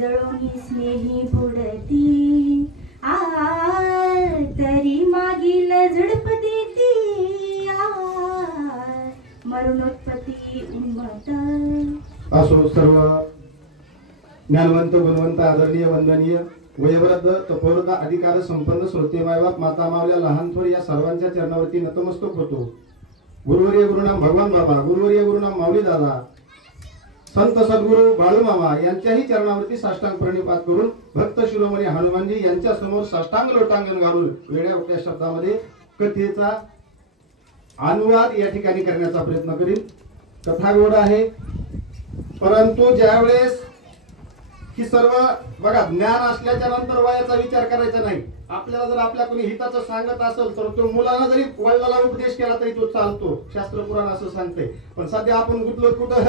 जळोनी स्नेही बुडती आ तरी मागील झडपती ती मरणोत्पत्ती उन्मत असो सर्व ज्ञानवंत गुणवंत आदरणीय वंदनीय वयोवृद्ध तपोवृद्ध अधिकार संपन्न श्रोते मायबाप माता मावल्या लहान थोर या सर्वांच्या चरणावरती नतमस्तक होतो। गुरुवर्य गुरुनाम भगवान बाबा, गुरुवर्य गुरुनाम माऊली दादा, संत सद्गुरु बाळू मामा यांच्याही चरणावरती साष्टांग प्रणिपात करून भक्त शिरोमणी हनुमानजी यांच्या समोर साष्टांग लोटांगण घालून वेड्या उक्त्या शब्दामध्ये कथेचा अनुवाद या ठिकाणी करण्याचा प्रयत्न करीन। कथा गोड आहे, परंतु ज्यावेळेस ही सर्व बघा ज्ञान असल्याच्या नंतर वयाचा विचार करायचा नाही। आपल्याला जर आपल्या कोणी हिताचं सांगत असेल तर तो मुलांना जरी वडिलाला उपदेश केला तरी तो चालतो, शास्त्र पुराण असं सांगते। पण सध्या आपण गुतलो कुठं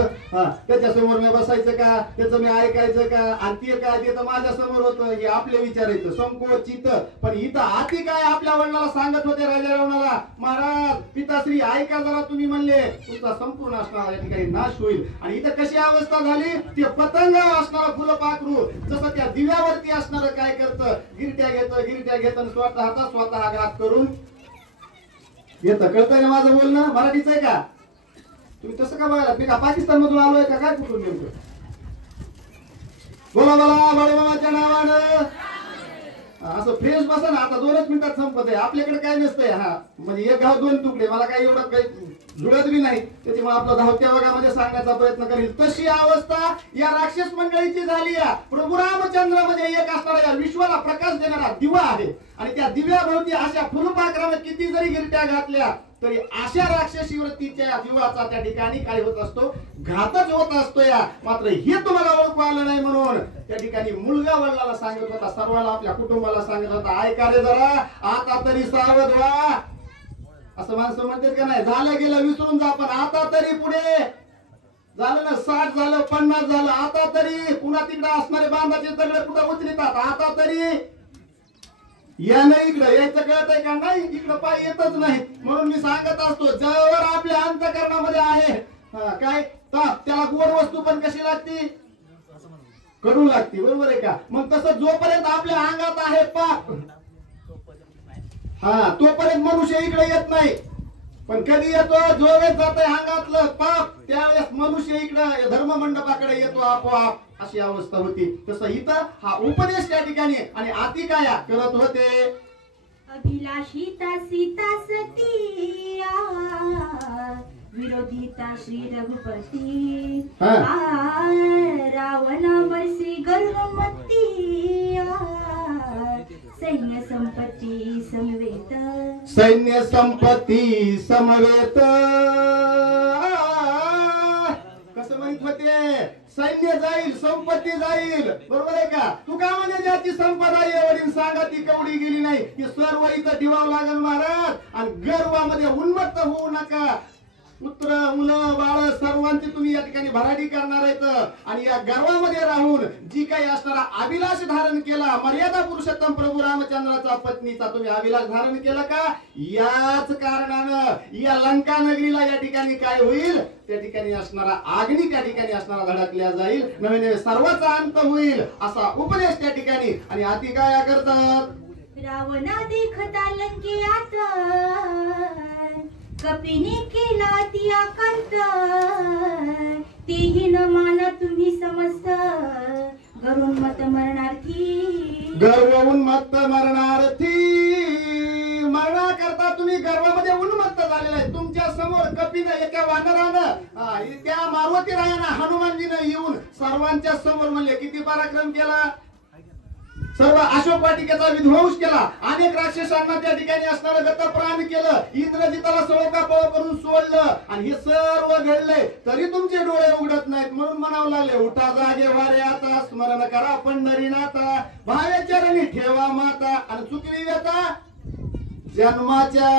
त्याच्या समोर मी बसायचं का, त्याचं मी ऐकायचं का, आणि ते काय ते तर माझ्या समोर होतं हे आपले विचार येतं संकोचित। पण इथं आती काय आपल्या वडिलाला सांगत होते राजा रावणाला, महाराज पिताश्री ऐका जरा तुम्ही म्हणले तुमचा संपूर्ण असणारा या ठिकाणी नाश होईल। आणि इथं कशी अवस्था झाली, ते पतंग असणारा फुलं पाखरू जसं त्या दिव्यावरती असणार काय करतं, गिरट्या घेतं घेताना स्वतः घात करून येतं। कळतंय ना माझं बोलणं, मराठीच आहे का? तुम्ही तसं का बघायला, मी का पाकिस्तान मधून आलोय का काय, कुठून नेमकं? बोला बोला बाळूमामाच्या नावानं असं फ्रेश बसा ना, आता 2च मिनिटात संपत आहे। आपल्याकडे काय नसतंय, हा म्हणजे एक गाव 2 तुकडे, मला काही एवढं काही जुळत बी नाही, त्याच्यामुळे आपला धावत्या भागामध्ये सांगण्याचा प्रयत्न करील। तशी अवस्था या राक्षस मंडळीची झाली आहे। प्रभू रामचंद्र म्हणजे एक असणारा या विश्वाला प्रकाश देणारा दिवा आहे, आणि त्या दिव्याभोवती अशा फुलपाखराने किती जरी गिरट्या घातल्या तरी अशा राक्षसी वृत्तीच्या दिवाचा त्या ठिकाणी काय होत असतो, घातच होत असतो। या मात्र हे तुम्हाला ओळखू आलं नाही म्हणून त्या ठिकाणी मुलगा वडिलाला सांगत होता, सर्वांना आपल्या कुटुंबाला सांगत होता, ऐका रे जरा आता तरी सावध व्हा। असं माणसं म्हणतात का नाही, झालं गेलं विसरून जा, पण आता तरी पुढे झालं ना 60 झालं 50 झालं, आता तरी पुन्हा तिकडे असणारे बांधाचे दगड कुठं उचलतात, आता तरी या नाही इकडे यायचं कळतंय का नाही, इकडे पाय येतच नाही। म्हणून मी सांगत असतो जवळ आपल्या अंतःकरणामध्ये आहे काय ताप, त्याला गोड वस्तू पण कशी लागती, कडू लागती, बरोबर आहे का? मग तसं जोपर्यंत आपल्या अंगात आहे पाप तोपर्यंत मनुष्य इकडे येत नाही। पण कधी येतो, जो वेळेस जातोय अंगातलं पाप त्यावेळेस मनुष्य इकडे धर्म मंडपाकडे येतो आपोआप, अशी अवस्था होती। तसं इथं हा उपदेश त्या ठिकाणी आणि आती काय करत होते, अभिलाषिता सीता सती विरोधिता श्री रघुपती रावणा मर्सी गर्वमती सैन्य संपत्ती समवेत, सैन्य संपत्ती समवेत। कसं म्हणत होते, सैन्य जाईल संपत्ती जाईल, बरोबर आहे का? तू का म्हणे ज्याची संपदा एवढी सांगा ती कवडी गेली नाही, ती सर्व इथं ठेवावं लागेल महाराज। आणि गर्वामध्ये उन्मत्त होऊ नका, पुत्र मुलं बाळ सर्वांची तुम्ही या ठिकाणी भराडी करणार आहेत, आणि या गर्वामध्ये राहून जी काही असणारा अभिलाष धारण केला, मर्यादा पुरुषोत्तम प्रभू रामचंद्राचा पत्नीचा तुम्ही अभिलाष धारण केला का, याच कारणानं या लंका नगरीला या ठिकाणी काय होईल, त्या ठिकाणी असणारा अग्नी त्या ठिकाणी असणारा धडकल्या जाईल, नवे नवे सर्वांचा अंत होईल, असा उपदेश त्या ठिकाणी। आणि आती काय करतात, रावणा देखता लंकेत कपीने केला ती आकांत, तेही न माना तुम्ही समस्त गर्वोन्मत्त मरणार्थी, गर्वोन्मत्त मरणार्थी। मरणा करता तुम्ही गर्वामध्ये उन्मत्त झालेला आहे। तुमच्या समोर कपीनं एका वानरानं त्या मारुती रायानं हनुमानजीनं येऊन सर्वांच्या समोर म्हणले किती पराक्रम केला, सर्व अशोक वाटिकेचा विध्वंस केला, अनेक राक्षसांना त्या ठिकाणी असणारं गतप्राण केलं, इंद्रजिताला सळोखापळ करून सोडलं, आणि हे सर्व घडले तरी तुमचे डोळे उघडत नाहीत। म्हणून म्हणावं लागले, उठा जागे वारे आता, स्मरण करा पंढरीनाथा, भावे चरणी ठेवा माता, आणि चुकली व्यथा जन्माच्या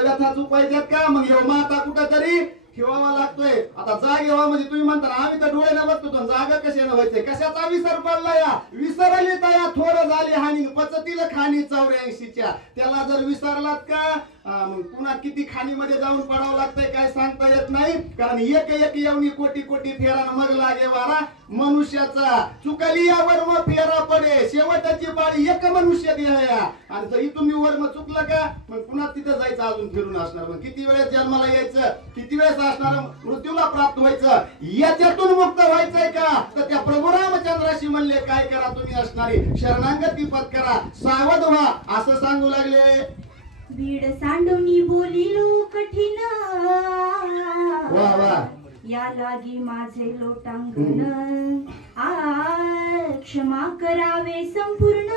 व्यथा चुकवायच्यात का, मग येऊ माता कुठंतरी ठेवावा लागतोय। आता जाग येवा म्हणजे तुम्ही म्हणता आम्ही तर डोळे न बघतो, पण जागा कशाने व्हायचंय, कशाचा विसर पडला या, विसरली तया थोडं झाली हानी, पचतील खाणी 84च्या, त्याला जर विसरलात का मग पुन्हा किती खाणीमध्ये जाऊन पडावं लागतंय काय सांगता येत नाही. कारण एक एक येवनी कोटी कोटी फेरा मग लागे वारा मनुष्याचा. चुकली या वर्म फेरा पडे शेवटाची पाळी एक मनुष्य देह या. आणि जर इथून मी वर्म चुकलं का मग पुन्हा तिथं जायचं अजून फिरून असणार. मग किती वेळेस जन्माला यायचं किती वेळेस असणार मृत्यूला प्राप्त व्हायचं. याच्यातून मुक्त व्हायचंय का तर त्या प्रभू रामचंद्राशी म्हणले काय करा तुम्ही असणारी शरणागती पत्करा सावध व्हा असं सांगू लागले. बीड सांडोनी बोलिलो कठीण वा वा या लागी माझे लोटांगण क्षमा करावे संपूर्ण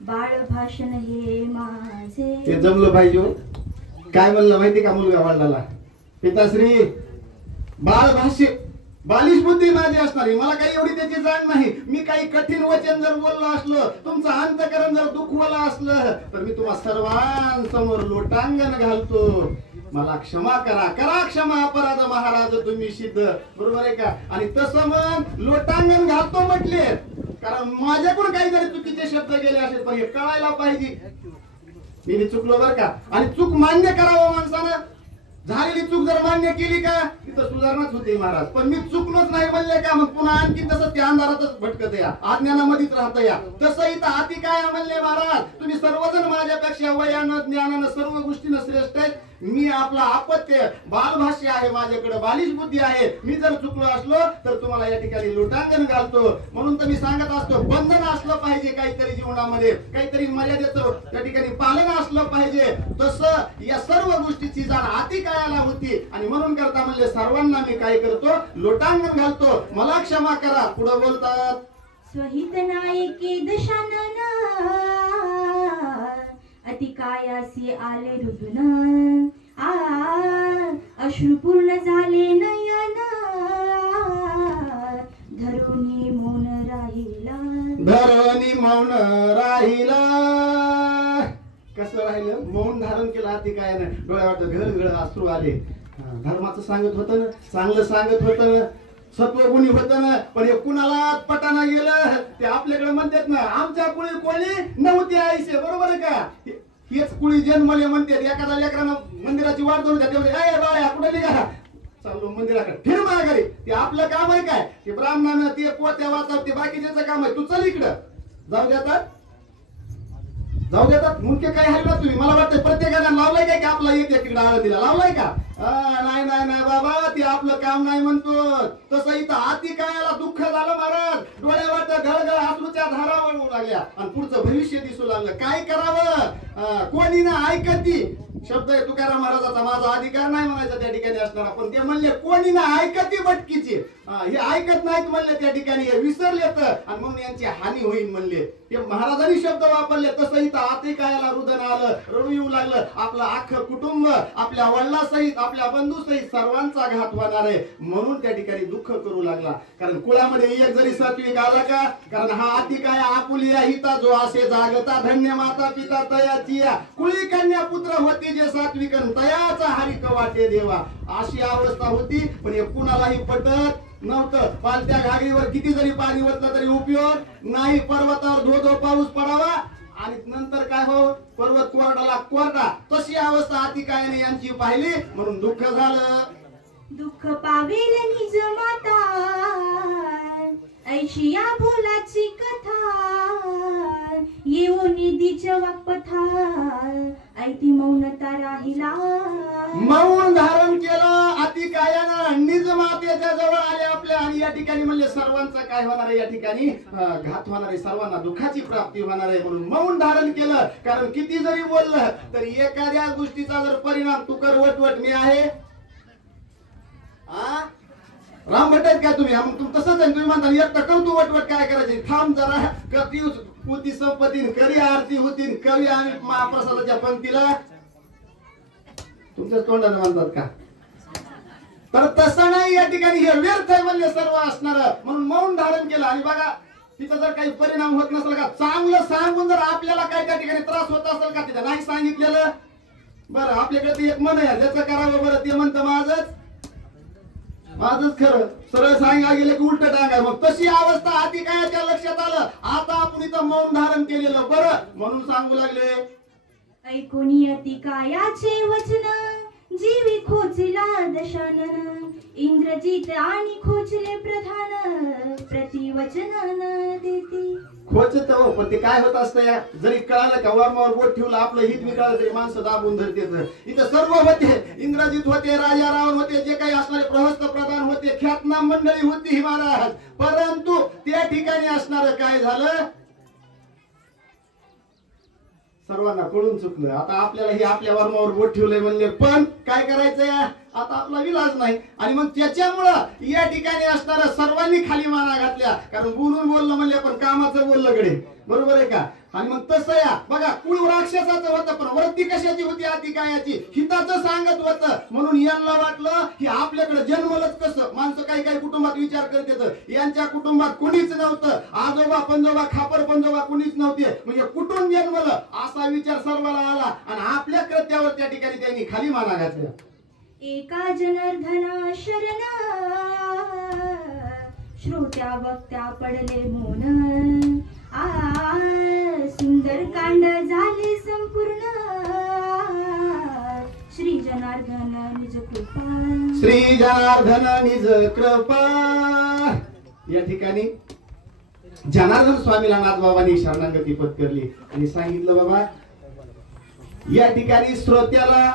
बाळ भाषण हे माझे. ते जमलं पाहिजे. काय म्हणलं माहिती का मुलगा वडिलाला पिताश्री बाळ भाष्य बालिश बुद्धी माझी असणारी. मला काही एवढी त्याची जाण नाही. मी काही कठीण वचन जर बोललो असलं तुमचं अंतकरण जर दुखवलं असलं तर मी तुम्हा सर्वांसमोर लोटांगण घालतो. मला क्षमा करा करा क्षमा अपराध महाराज तुम्ही सिद्ध. बरोबर आहे का. आणि तसं मग लोटांगण घालतो म्हटले कारण माझ्याकडून काही जरी चुकीचे शब्द गेले असेल पण हे कळायला पाहिजे मी चुकलो बरं का. आणि चूक मान्य करावं माणसानं. झालेली चूक जर मान्य केली का तिथं सुधारणाच होते महाराज. पण मी चुकलोच नाही म्हणले का मग पुन्हा आणखी तसं त्या अंधारातच भटकत या अज्ञानामध्येच राहत या. तसं इथं अति काय म्हणले महाराज तुम्ही सर्वजण माझ्यापेक्षा वयानं ज्ञानानं सर्व गोष्टीनं श्रेष्ठ आहेत. मी आपला अपत्य बालभाष्य आहे माझ्याकडे बालिश बुद्धी आहे. मी जर चुकलो असलो तर तुम्हाला या ठिकाणी लोटांगण घालतो. म्हणून तर मी सांगत असतो बंधन असलं पाहिजे काहीतरी जीवनामध्ये काहीतरी मर्यादेचं त्या ठिकाणी पालन असलं पाहिजे. तसं या सर्व गोष्टीची जाण अति कायाला होती. आणि म्हणून करता म्हणले सर्वांना मी काय करतो लोटांगण घालतो. मला क्षमा करा. पुढे बोलतात स्वहित नायके दशानन अति कायासी आले रुदून अश्रुपूर्ण झाले नयन धरुनी मौन राहिला. धरणी मौन राहिला. कसं राहिलं मौन धारण केलं अति काय नाही. डोळ्यावर घळ अश्रू आले. धर्माचं सांगत होतं ना चांगलं सांगत होतं ना सत्वगुणी होतं ना. पण हे कुणाला पटाना गेलं ते आपल्याकडे म्हणतात ना आमच्या कुळी कोणी नव्हती आईशे. बरोबर आहे का. हेच कुळी जन्मले म्हणतात. एखाद्या लेकरानं मंदिराची वाट धरून तेवढे काय बाळा कुठे निघा चाललो मंदिराकडे फिर माघारी. ते आपलं काम आहे काय ते ब्राह्मणानं ते पोत्या वाचव ते बाकीच्याचं काम आहे. तू चल इकडं जाऊ देतात मुख्य काय आहे ना तुम्ही. मला वाटतं प्रत्येकाने लावलाय काय की आपला एक तिकडे आळंदीला लावलाय का. नाही नाही नाही बाबा ते आपलं काम नाही म्हणतो. तसं इथं अति कायाला दुःख झालं महाराज. डोळ्या वाटत घळघळ अश्रूच्या धारा वळू लागल्या आणि पुढचं भविष्य दिसू लागलं. काय करावं कोणी ना ऐकती शब्द आहे तुकाराम महाराजाचा. माझा अधिकार नाही म्हणायचा त्या ठिकाणी असणारा. पण ते म्हणले कोणी ना ऐकती भटकीची. हे ऐकत नाहीत म्हणले त्या ठिकाणी हे विसरलेत आणि म्हणून यांची हानी होईल म्हणले. हे महाराजांनी शब्द वापरले. तसं इथं अति कायाला रुदन आलं रडू येऊ लागलं. आपलं अख्खं कुटुंब आपल्या वडिलासहित आपल्या बंधूसहित सर्वांचा घात होणार आहे. म्हणून त्या ठिकाणी दुःख करू लागला. कारण कुळामध्ये एक जरी सात्विक आला का कारण हा अति काय आपुलिया हिता जो असे जागता धन्य माता पिता तयाची कुळी कन्या पुत्र होती जे सात्विकन तयाचा हरिक वाटे देवा. अशी अवस्था होती. पण हे कुणालाही पटत नव्हतं. पालत्या घागरीवर किती जरी पाणी ओतलं तरी उपयोग नाही. पर्वतावर धो धो पाऊस पडावा आणि नंतर काय हो पर्वत कोरडाला कोरडा. तशी अवस्था अति कायाने यांची पाहिली म्हणून दुःख झालं. दुःख पावेल निज माता ऐशी या भोलाची कथा येऊ निधीच्या वाक्पथा ऐती मौनता राहिला. मौन धारण केलं अति कायानं निज मातेच्या जवळ आले आपल्या. आणि या ठिकाणी म्हणले सर्वांचा काय होणार आहे या ठिकाणी घात होणार आहे. सर्वांना दुःखाची प्राप्ती होणार आहे म्हणून मौन धारण केलं. कारण किती जरी बोललं तरी एखाद्या गोष्टीचा जर परिणाम तू कर वटवट मी आहे राम भटत काय तुम्ही मग तुम्ही तसंच आहे. तुम्ही म्हणता एकटा करतो वटवट काय करायची थांब जरा कधी होती संपत्ती करी आरती होती कवी आम्ही महाप्रसादाच्या पंक्तीला तुमच्याच तोंडाने म्हणतात का. तर तसं नाही या ठिकाणी हे व्यर्थ आहे म्हणले सर्व असणार. म्हणून मौन धारण केलं. आणि बघा तिथं जर काही परिणाम होत नसेल का चांगलं सांगून जर आपल्याला काही त्या ठिकाणी त्रास होत असेल का तिथं नाही सांगितलेलं बरं आपल्याकडे एक मन आहे ज्याचं करावं बरं ते म्हणतं माझंच खरं सरळ सांगा गेलं की उलट टांगाय. मग तशी अवस्था अति कायाच्या लक्षात आलं. आता आपण इथं मौन धारण केलेलं बरं म्हणून सांगू लागले ऐकोनी अति कायाचे वचन जीवी खोचला दशानन इंद्रजित आणि खोचले प्रधान प्रतिवचन न देते. खोचत हो, पण ते काय होत असतं या जरी कळालं का वर्मावर बोट ठेवलं आपलं हित विकळलं तरी माणसं दाबून धरते. इथं सर्व होते, इंद्रजित होते, राजा रावण होते, जे काही असणारे प्रहस्त प्रधान होते, ख्यातनाम मंडळी होती ही महाराज. परंतु त्या ठिकाणी असणार काय झालं, सर्वांना कळून चुकलं. आता आपल्याला हे आपल्या वर्मावर बोट ठेवलंय म्हणले, पण काय करायचंय आता आपला विलाज नाही. आणि मग त्याच्यामुळं या ठिकाणी असणाऱ्या सर्वांनी खाली माना घातल्या, कारण बोलून बोललं म्हणले पण कामाचं बोललं कडे, बरोबर आहे का. आणि मग तसं या बघा, कुळ राक्षसाचं होतं पण वरती कशाची होती, अति कायाची, हिताचं सांगत होतं. म्हणून यांना वाटलं की आपल्याकडे जन्मलंच कसं. माणसं काही काही कुटुंबात विचार करतात, यांच्या कुटुंबात कुणीच नव्हतं, आजोबा पंजोबा खापर पंजोबा कुणीच नव्हते, म्हणजे कुटुंब जन्मलं असा विचार सर्वाला आला. आणि आपल्या कृत्यावर त्या ठिकाणी त्यांनी खाली माना घातल्या. एका जनार्दना शरण श्रोत्या वक्त्या पडले मौन. सुंदर कांड झाले संपूर्ण श्री जनार्दन निज कृपा. श्री जनार्दन निज कृपा. या ठिकाणी जनार्दन स्वामीला नाथबाबांनी शरणागती पत्करली आणि सांगितलं, बाबा या ठिकाणी श्रोत्याला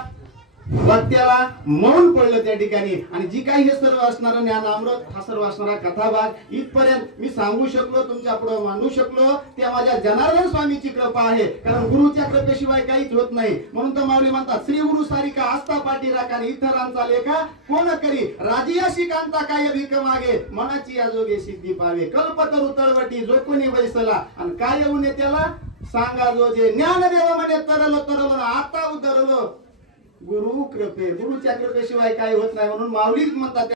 वक्त्याला मौन पडलं त्या ठिकाणी. आणि जी काही हे सर्व असणारं ज्ञान अमृत, हा सर्व असणारा कथाभाग इथपर्यंत मी सांगू शकलो, तुमच्या पुढे मांडू शकलो, त्या माझ्या जनार्दन स्वामीची कृपा आहे. कारण गुरुच्या कृपेशिवाय काहीच होत नाही. म्हणून तर माऊली म्हणतात, श्री गुरु सारिका आस्था पाठी राखा इतरांचा लेखा कोण करी, राजियाशी कांता काय भीक मागे, मनाची याजोगे सिद्धी पावे, कल्पतरू तळवटी जो कोणी वैसला, आणि काय उने त्याला सांगा जो जे, ज्ञान देव म्हणे तरलो तरलो आता उतरलो गुरु कृपे. गुरुच्या कृपेशिवाय काही होत नाही. म्हणून माऊलीच म्हणतात